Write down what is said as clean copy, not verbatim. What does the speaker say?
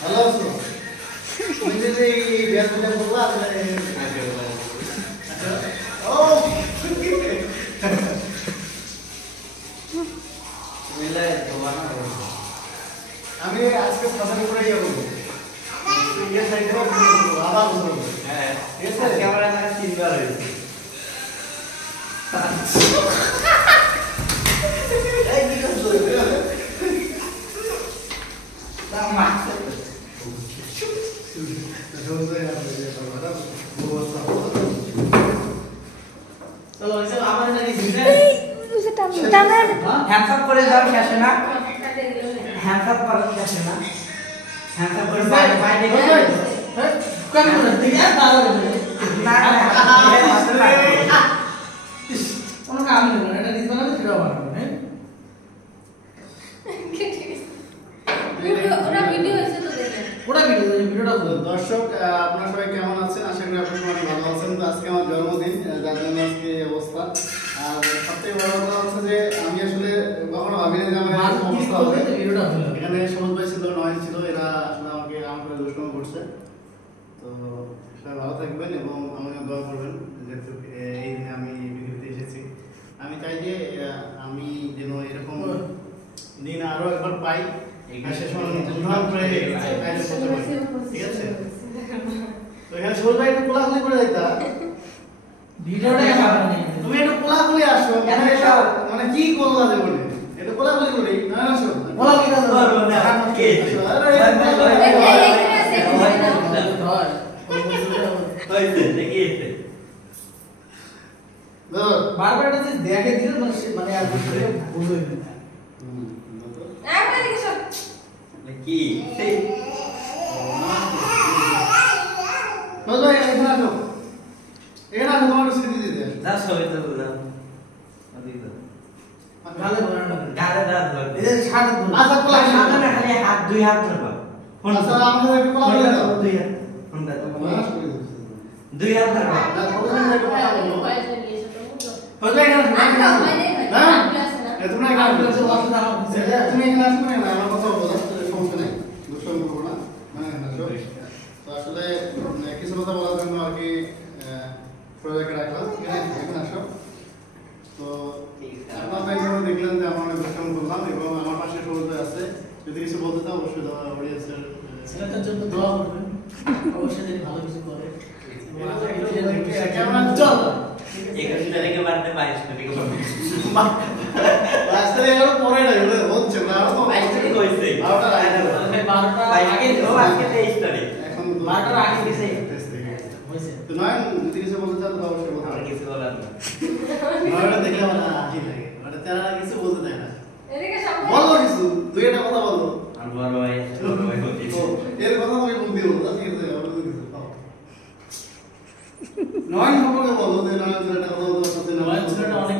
hello আছো তুমি যে এই ব্যাস বলে বললা আসলে ও মিলাই তোমার আমি আজকে পছন্দ করে যাব ये साइड में आवाज हो रही है ये सर कैमरा में 3 बार है ए की कर दो sama तो ऐसे আমার নাকি দিছে বুঝে টানা হ্যান্ডস আপ করে দাও শেষে না হ্যান্ডস আপ করে শেষে না হ্যান্ডস আপ করে বাই দেখে কোন কোন দিকে দাও না কোন কাম নেই এটা দিছ না তো বানাবো হ্যাঁ ওটা ভিডিও আছে তো দেখেন ওটা ভিডিওটা দর্শক আপনারা সবাই কেমন আছেন আশা করি আপনারা সবাই ভালো আছেন তো আজকে আমার জন্মদিন যার জন্য আজকে এই অবস্থা আর সবথেকে বড় কথা হচ্ছে যে আমি আসলে কখনো ভাবিনি যে আমার এই অবস্থা হবে ভিডিওটা হলো এখানে সবুজ ভাই ছিল নয়ন ছিল এরা আসলে আমাকে আমাকে দুষ্টুমি করছে তো সবাই ভালো থাকবেন এবং আমাকে দোয়া করবেন যেহেতু এই দিনে আমি ভিডিওতে এসেছি আমি চাই যে আমি যেন এরকম দিন আরো একবার পাই শেষ ধুমধাম করে ঠিক আছে তো এখানে সবুজ ভাই একটু কোলাকুলি করে যাইতা ভিডিওটা তুমি একটু কোলাকুলি আসো মানে কি করলা জীবনে একটু কোলাকুলি করি না আসো কোলাকুলি করতে পারবো না কে হইছে দেখি এসে বারবার এটা দেখে দিল মানে আর বুঝবে না কি সেই বলো এখানে আসো এখানে আসো তোমার স্মৃতি দিতে যা সবে তো দাও আদিত গালে বলানো গালে দাও এই যে ছাড় আচ্ছা কোলা সামনে না খালি হাত দুই হাত ধরবা ফোন আচ্ছা আমাকে একটু কোলা বলে দাও দুই হাত ফোন দাও দুই হাত ধরবা না ফোন একটু কথা বলো হলো এখানে হ্যাঁ তোমরা এখানে আসো তুমি এখানে আসো না আমার কথা বলো সমস্যা নেই দুষ্টমি করবো না মানে তো আসলে কিছু কথা বলার জন্য আর কি প্রজেক্ট রাখলাম এখানে আসো তো আপনারা এইভাবে দেখলেন যে আমরা অনেক দুষ্টমি করলাম এবং আমার পাশে সবুজ আছে যদি কিছু বলতে চাও অবশ্যই দেওয়া অডিয়েন্সের ছেলেটার জন্য দোয়া করবেন অবশ্যই যদি ভালো কিছু করে কেমন চল 21 তারিখে বাড়তে 22 তারিখে করবে 22 তারিখে আরো পরে না হচ্ছে না আরো তো 22 তারিখ হইছে আরোটা আগে 12টা আগে তো আজকে 23 তারিখ এখন 12টার আগে গেছে হইছে তো নয় যদি কিছু বলতে চাও তো অবশ্যই বলতে আর কিছু বলার না নয়টা দেখলে আমার হাসি লাগে মানে তারা কিছু বলতে দেয় না এদিকে সব বলো কিছু দুই একটা কথা বলো আর বড় ভাই বলছো এর কথা আমি বলতে বলবো ঠিক আছে বলো কিছু নয়ন সম্পর্কে বলো যে নয়ন ছেলেটা কথা বলতে নয়ন ছেলেটা অনেক